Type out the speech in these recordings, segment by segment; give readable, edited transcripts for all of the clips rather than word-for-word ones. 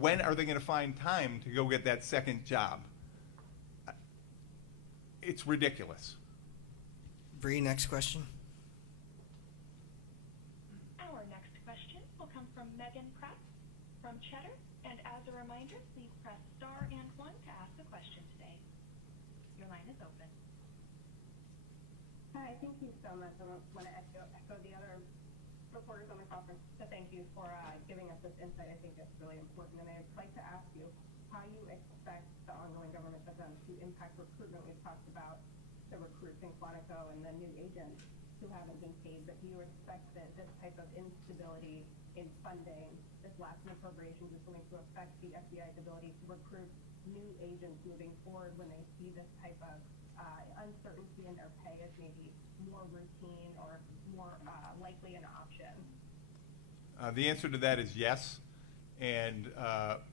when are they going to find time to go get that second job? It's ridiculous. Bree, next question. Our next question will come from Megan Pratt from Cheddar. And as a reminder, please press star and 1 to ask a question today. Your line is open. Hi, thank you so much. I want to echo the other reporters on the conference to thank you for giving us this insight. I think that's really important. And I'd like to ask you how you expect the ongoing government shutdown to impact recruitment. We've talked about the recruits in Quantico and the new agents who haven't been paid, but do you expect that this type of instability in funding, this lapse in appropriations, is going to affect the FBI's ability to recruit new agents moving forward when they see this type of uncertainty in their pay as maybe more routine or more likely an option? The answer to that is yes. And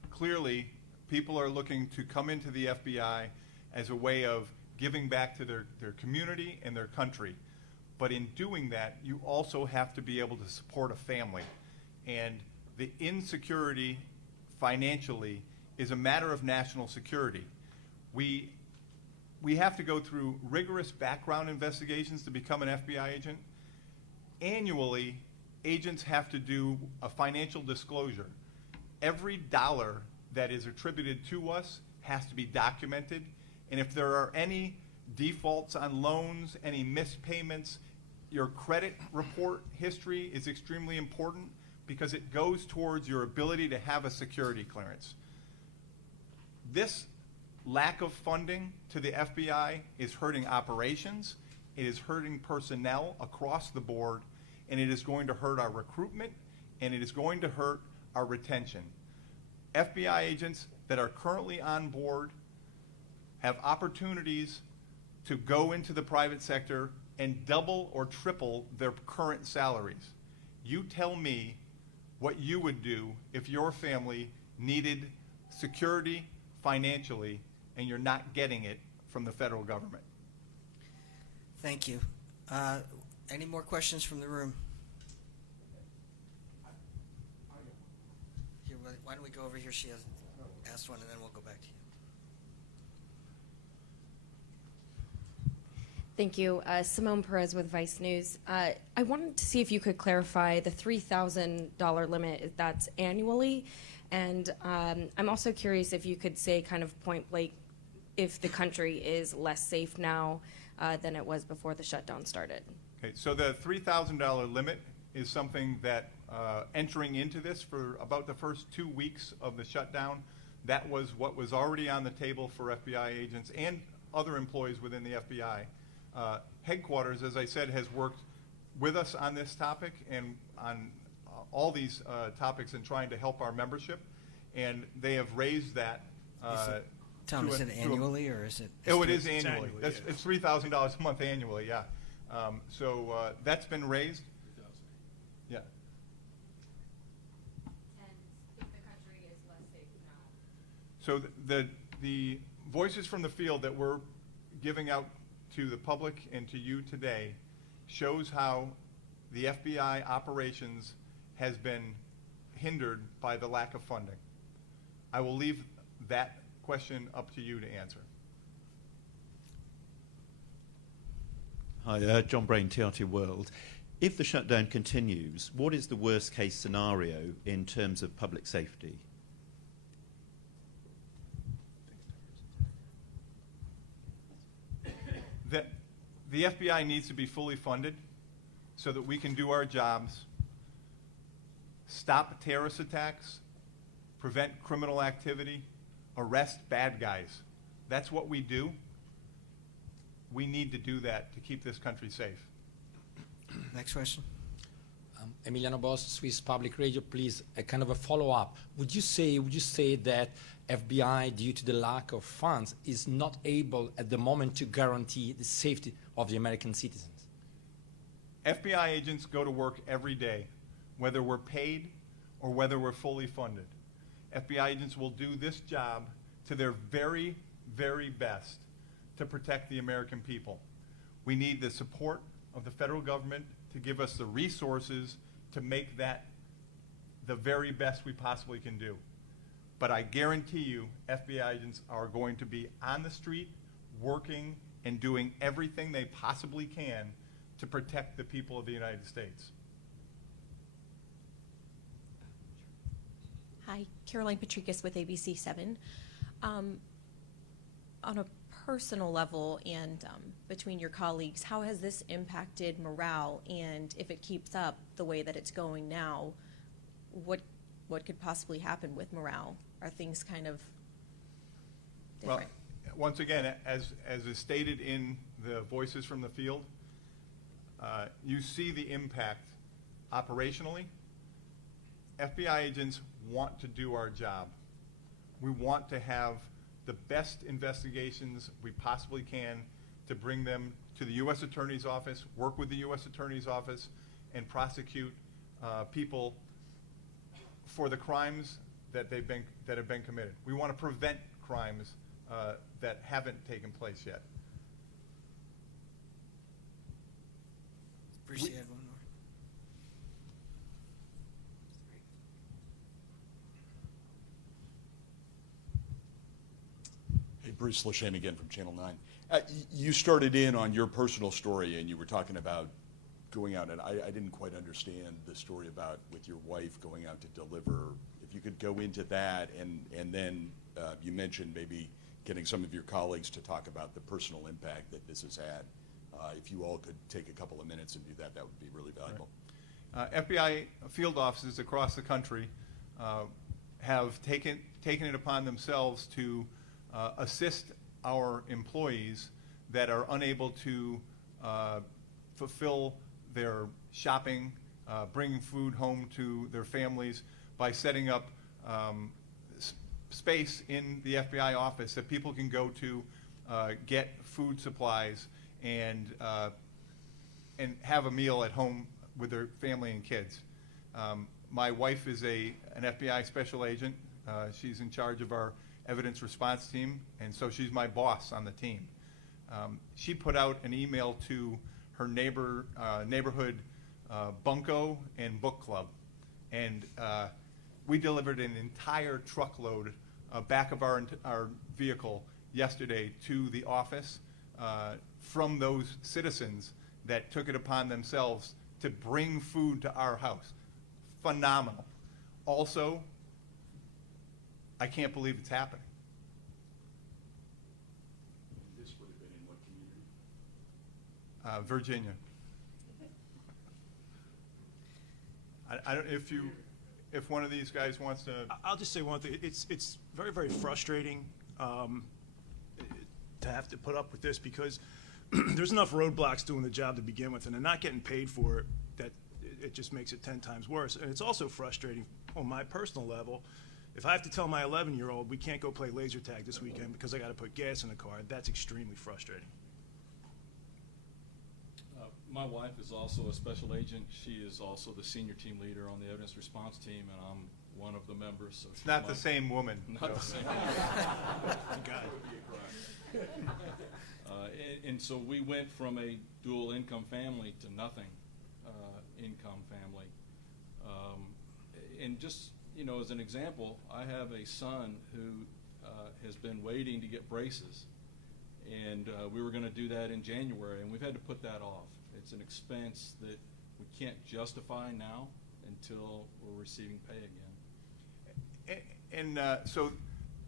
clearly, people are looking to come into the FBI as a way of giving back to their community and their country. But in doing that, you also have to be able to support a family. And the insecurity financially is a matter of national security. We have to go through rigorous background investigations to become an FBI agent. Annually, agents have to do a financial disclosure. Every dollar that is attributed to us has to be documented. And if there are any defaults on loans, any missed payments, your credit report history is extremely important because it goes towards your ability to have a security clearance. This lack of funding to the FBI is hurting operations, it is hurting personnel across the board, and it is going to hurt our recruitment, and it is going to hurt our retention. FBI agents that are currently on board have opportunities to go into the private sector and double or triple their current salaries. You tell me what you would do if your family needed security financially and you're not getting it from the federal government. Thank you. Any more questions from the room? Here, why don't we go over here? She has asked one, and then we'll go back to you. Thank you. Simone Perez with Vice News. I wanted to see if you could clarify the $3,000 limit, that's annually. And I'm also curious if you could say kind of point blank if the country is less safe now than it was before the shutdown started. Okay, so the $3,000 limit is something that entering into this for about the first 2 weeks of the shutdown, that was what was already on the table for FBI agents and other employees within the FBI. Headquarters, as I said, has worked with us on this topic and on all these topics in trying to help our membership, and they have raised that. Tom, is it annually or is it? Oh, it is annually. Annually, yes. It's $3,000 a month annually, yeah. So that's been raised. Yeah. And if the country is less safe now? So the voices from the field that we're giving out to the public and to you today shows how the FBI operations has been hindered by the lack of funding. I will leave that question up to you to answer. Hi, John Brain, TRT World. If the shutdown continues, what is the worst case scenario in terms of public safety? That the FBI needs to be fully funded so that we can do our jobs, stop terrorist attacks, prevent criminal activity, arrest bad guys. That's what we do. We need to do that to keep this country safe. Next question. Emiliano Boss, Swiss Public Radio. Please, a kind of a follow-up. Would you say that FBI, due to the lack of funds, is not able at the moment to guarantee the safety of the American citizens? FBI agents go to work every day, whether we're paid or whether we're fully funded. FBI agents will do this job to their very, very best to protect the American people. We need the support of the federal government to give us the resources to make that the very best we possibly can do. But I guarantee you, FBI agents are going to be on the street, working and doing everything they possibly can to protect the people of the United States. Hi, Caroline Patricus with ABC7. On a personal level and between your colleagues, how has this impacted morale? And if it keeps up the way that it's going now, what could possibly happen with morale? Are things kind of different? Well, once again, as is stated in the Voices from the Field, you see the impact operationally. FBI agents want to do our job. We want to have the best investigations we possibly can to bring them to the U.S. Attorney's Office, work with the U.S. Attorney's Office, and prosecute people for the crimes that have been committed. We want to prevent crimes that haven't taken place yet. Bruce, you had one more. Hey, Bruce Leshane again from Channel 9. You started in on your personal story, and you were talking about going out, and I didn't quite understand the story about with your wife going out to deliver. If you could go into that, and then you mentioned maybe getting some of your colleagues to talk about the personal impact that this has had. If you all could take a couple of minutes and do that, that would be really valuable. Right. FBI field offices across the country have taken it upon themselves to assist our employees that are unable to fulfill their shopping, bringing food home to their families by setting up space in the FBI office that people can go to get food supplies and have a meal at home with their family and kids. My wife is an FBI special agent. She's in charge of our evidence response team, and so she's my boss on the team. She put out an email to her neighborhood bunco and book club, and we delivered an entire truckload back of our vehicle yesterday to the office from those citizens that took it upon themselves to bring food to our house. Phenomenal. Also, I can't believe it's happening. This would have been in what community? Virginia. I don't if one of these guys wants to. I'll just say one thing. It's very, very frustrating to have to put up with this because there's enough roadblocks doing the job to begin with, and they're not getting paid for it. That it just makes it 10 times worse. And it's also frustrating on my personal level. If I have to tell my 11-year-old we can't go play laser tag this weekend because I got to put gas in the car, that's extremely frustrating. My wife is also a special agent. She is also the senior team leader on the evidence response team, and I'm one of the members. So It's not the same woman. Not the same. And so we went from a dual income family to nothing income family. And just, as an example, I have a son who has been waiting to get braces. And we were going to do that in January, and we've had to put that off. It's an expense that we can't justify now until we're receiving pay again. And so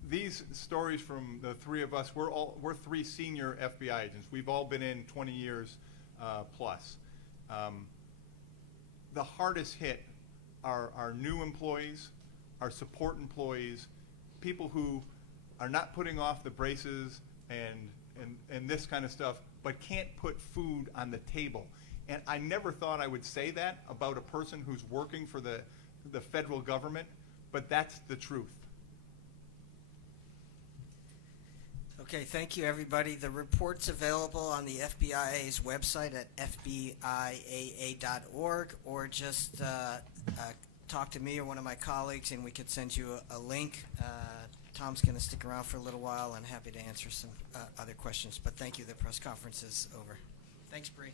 these stories from the three of us, we're three senior FBI agents. We've all been in 20 years plus. The hardest hit are our new employees, our support employees, people who are not putting off the braces and this kind of stuff, but can't put food on the table. And I never thought I would say that about a person who's working for the federal government, but that's the truth. Okay, thank you, everybody. The report's available on the FBIA's website at fbiaa.org, or just talk to me or one of my colleagues, and we could send you a link. Tom's going to stick around for a little while and happy to answer some other questions. But thank you. The press conference is over. Thanks, Bree.